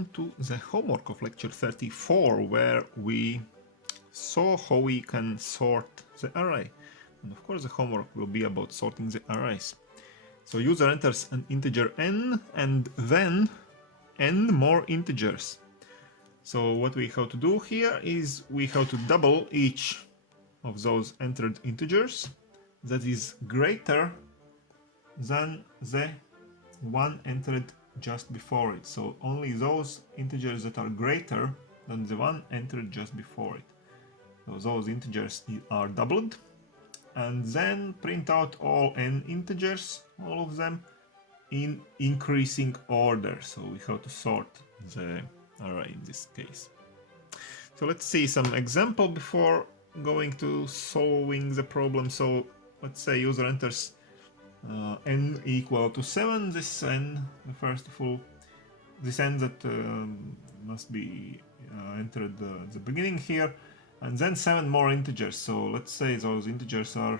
welcome to the homework of lecture 34, where we saw how we can sort the array. And of course the homework will be about sorting the arrays. So user enters an integer n and then n more integers. So what we have to do here is we have to double each of those entered integers that is greater than the one entered just before it. So only those integers that are greater than the one entered just before it. So those integers are doubled, and then print out all n integers, all of them, in increasing order. So we have to sort the array in this case. So let's see some example before going to solving the problem. So let's say user enters n equal to 7. This n, first of all, this n that must be entered at the beginning here, and then 7 more integers. So let's say those integers are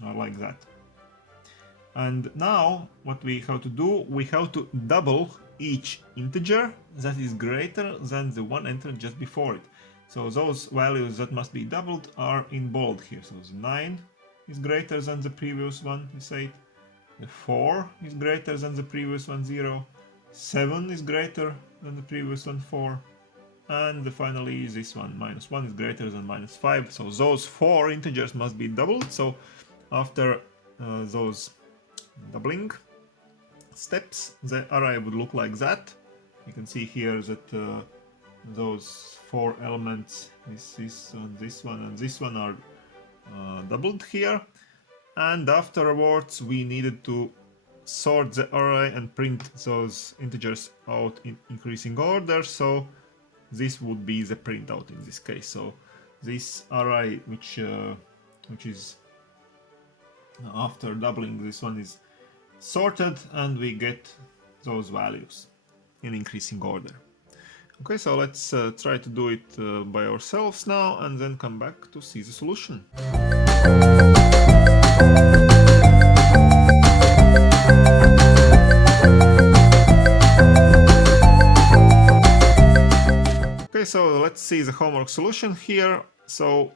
like that. And now what we have to do, we have to double each integer that is greater than the one entered just before it. So those values that must be doubled are in bold here. So the 9 is greater than the previous one, we say it. The 4 is greater than the previous one, 0. 7 is greater than the previous one, 4. And finally this one, -1, is greater than -5. So those 4 integers must be doubled. So after those doubling steps, the array would look like that. You can see here that those 4 elements, this one and this one, are doubled here. And afterwards we needed to sort the array and print those integers out in increasing order. So this would be the printout in this case. So this array, which is after doubling, this one is sorted, and we get those values in increasing order. Okay, so let's try to do it by ourselves now, and then come back to see the solution. Okay, so let's see the homework solution here. So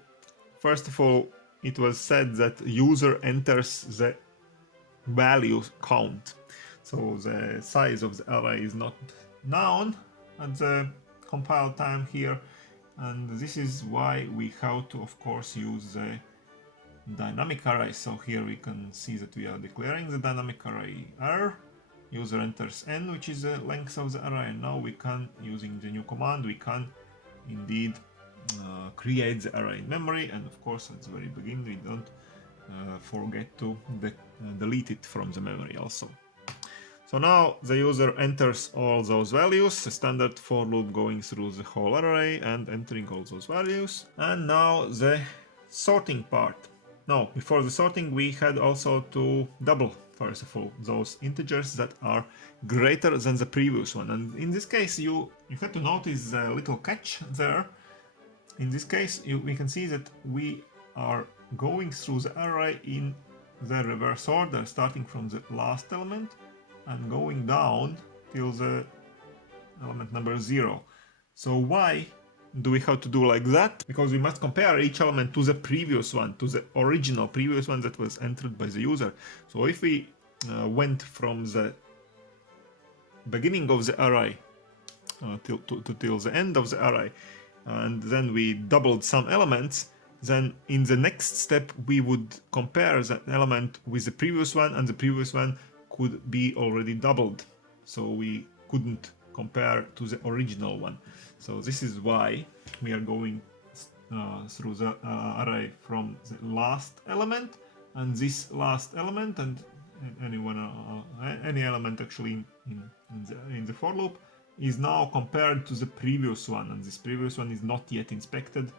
first of all, it was said that user enters the value count. So the size of the array is not known at the compile time here, and this is why we have to, of course, use the dynamic array. So here we can see that we are declaring the dynamic array R. User enters n, which is the length of the array, and now we can, using the new command, we can indeed create the array in memory. And of course, at the very beginning, we don't forget to delete it from the memory also. So now the user enters all those values, a standard for loop going through the whole array and entering all those values. And now the sorting part. Now, before the sorting, we had also to double, first of all, those integers that are greater than the previous one. And in this case, you have to notice a little catch there. In this case, we can see that we are going through the array in the reverse order, starting from the last element and going down till the element number 0. So why do we have to do like that? Because we must compare each element to the previous one, to the original previous one that was entered by the user. So if we went from the beginning of the array till the end of the array, and then we doubled some elements, then in the next step we would compare that element with the previous one, and the previous one could be already doubled. So we couldn't compare to the original one. So this is why we are going through the array from the last element and this last element, and any element actually in the for loop is now compared to the previous one, and this previous one is not yet inspected,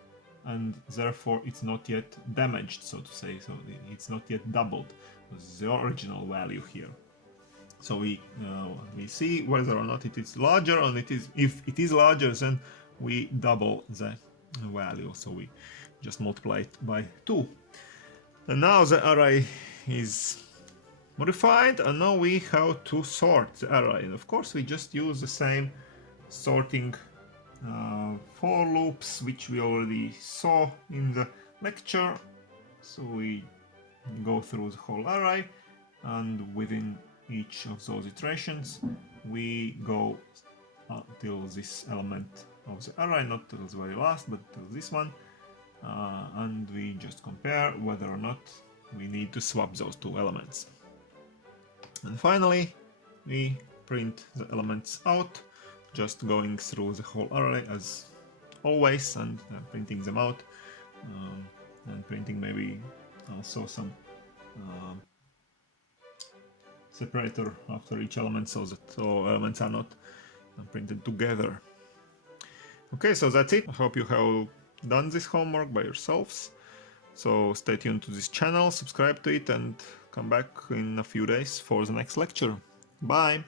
and therefore it's not yet damaged, so to say. So it's not yet doubled. This is the original value here. So we see whether or not it is larger, and if it is larger, then we double the value. So we just multiply it by 2. And now the array is modified, and now we have to sort the array. And of course we just use the same sorting for loops, which we already saw in the lecture. So we go through the whole array, and within each of those iterations we go till this element of the array, not till the very last, but till this one, and we just compare whether or not we need to swap those two elements. And finally we print the elements out, just going through the whole array as always and printing them out, and printing maybe also some separator after each element so that all elements are not printed together. Okay, so that's it. I hope you have done this homework by yourselves. So stay tuned to this channel, subscribe to it, and come back in a few days for the next lecture. Bye!